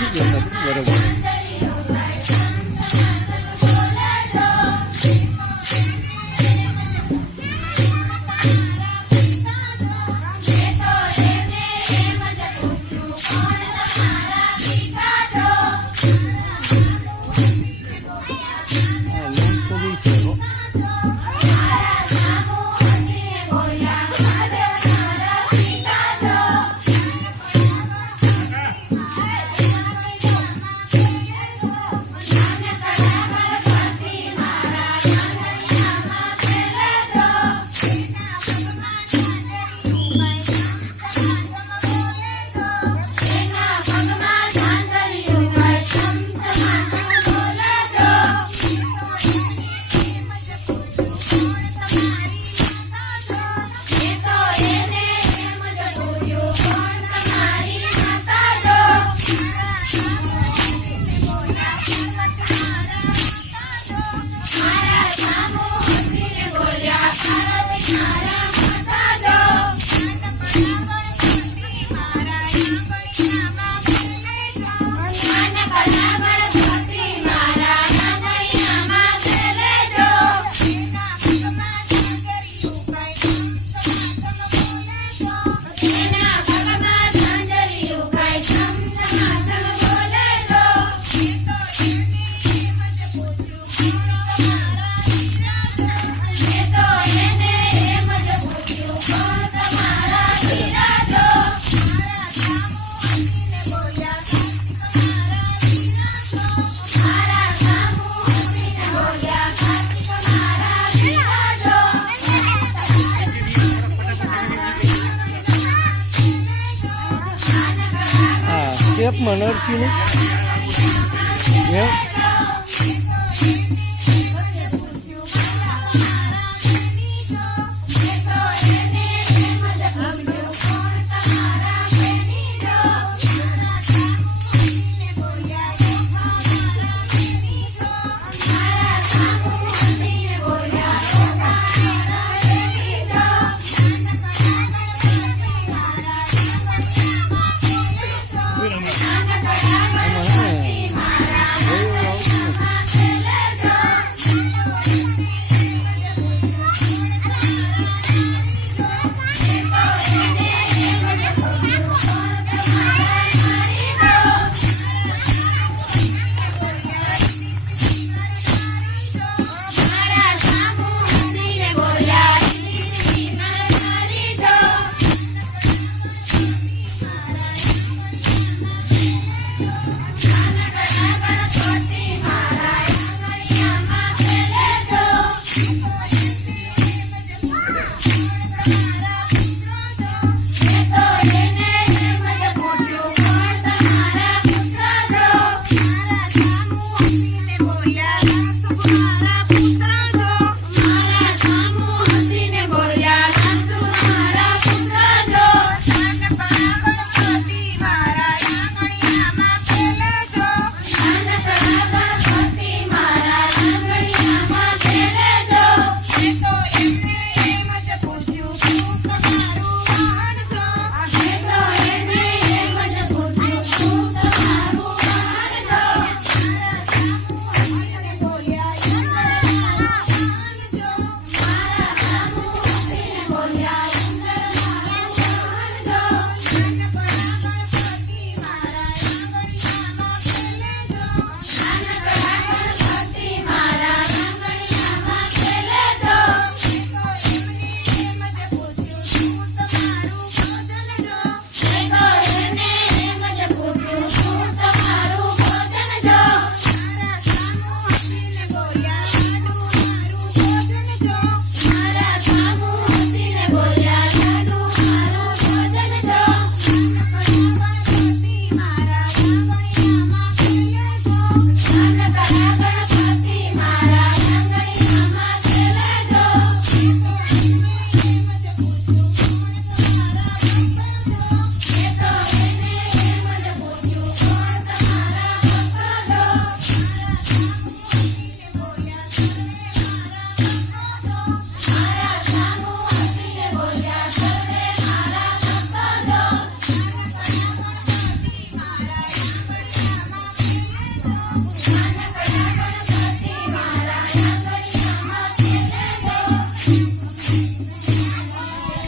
बरोबर. હા સ્ટેપમાં નર્સરીનું એમ?